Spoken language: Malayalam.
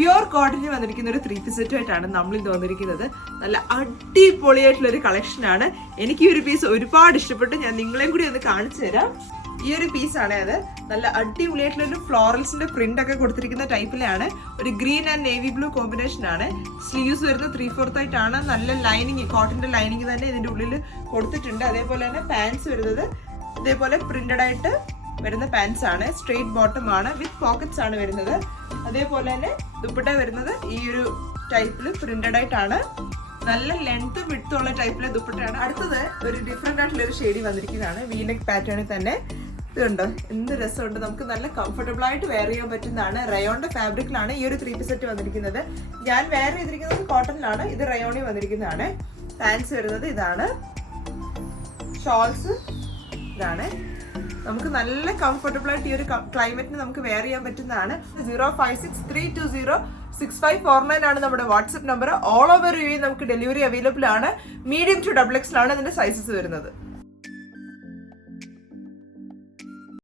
പ്യുവർ കോട്ടണിൽ വന്നിരിക്കുന്ന ഒരു 3 പീസ് സെറ്റുമായിട്ടാണ് നമ്മൾ ഇത് വന്നിരിക്കുന്നത്. നല്ല അടിപൊളിയായിട്ടുള്ള ഒരു കളക്ഷനാണ്. എനിക്ക് ഈ ഒരു പീസ് ഒരുപാട് ഇഷ്ടപ്പെട്ടു. ഞാൻ നിങ്ങളെയും കൂടി ഒന്ന് കാണിച്ചു തരാം. ഈ ഒരു പീസാണ് അത്. നല്ല അടിപൊളിയായിട്ടുള്ള ഒരു ഫ്ലോറൽസിന്റെ പ്രിന്റ് ഒക്കെ കൊടുത്തിരിക്കുന്ന ടൈപ്പിലാണ്. ഒരു green and navy blue combination ആണ്. സ്ലീവ്സ് വരുന്നത് 3/4 ആയിട്ടാണ്. നല്ല ലൈനിങ്, കോട്ടന്റെ ലൈനിങ് തന്നെ ഇതിന്റെ ഉള്ളിൽ കൊടുത്തിട്ടുണ്ട്. അതേപോലെ തന്നെ പാൻസ് വരുന്നത് ഇതേപോലെ പ്രിന്റഡ് ആയിട്ട് വരുന്ന പാൻസ് ആണ്. സ്ട്രെയിറ്റ് ബോട്ടം ആണ്, വിത്ത് പോക്കറ്റ്സ് ആണ് വരുന്നത്. അതേപോലെ തന്നെ ദുപ്പട്ട വരുന്നത് ഈ ഒരു ടൈപ്പിൽ പ്രിന്റഡ് ആയിട്ടാണ്. നല്ല ലെങ്ത് വിഡ്ത്ത് ഉള്ള ടൈപ്പിലെ ദുപ്പട്ടയാണ്. അടുത്തത് ഒരു ഡിഫറെന്റ് ആയിട്ടുള്ള ഒരു ഷെയ്ഡി വന്നിരിക്കുന്നതാണ്. വീനെക്ക് പാറ്റേണിൽ തന്നെ. ഇതുണ്ടോ, എന്ത് രസമുണ്ട്. നമുക്ക് നല്ല കംഫർട്ടബിൾ ആയിട്ട് വെയർ ചെയ്യാൻ പറ്റുന്നതാണ്. റയോണിന്റെ ഫാബ്രിക്കിലാണ് ഈ ഒരു 3 പീസ് സെറ്റ് വന്നിരിക്കുന്നത്. ഞാൻ വെയർ ചെയ്തിരിക്കുന്നത് കോട്ടണിലാണ്. ഇത് റയോണിൽ വന്നിരിക്കുന്നതാണ്. പാൻസ് വരുന്നത് ഇതാണ്. ഷോൾസ് ഇതാണ്. നമുക്ക് നല്ല കംഫർട്ടബിൾ ആയിട്ട് ഈ ഒരു ക്ലൈമറ്റിന് നമുക്ക് വെയർ ചെയ്യാൻ പറ്റുന്നതാണ്. 05632065449 ആണ് നമ്മുടെ WhatsApp number. All over you നമുക്ക് ഡെലിവറി അവൈലബിൾ ആണ്. മീഡിയം ടു XXL ആണ് ഇതിന്റെ സൈസസ് വരുന്നത്.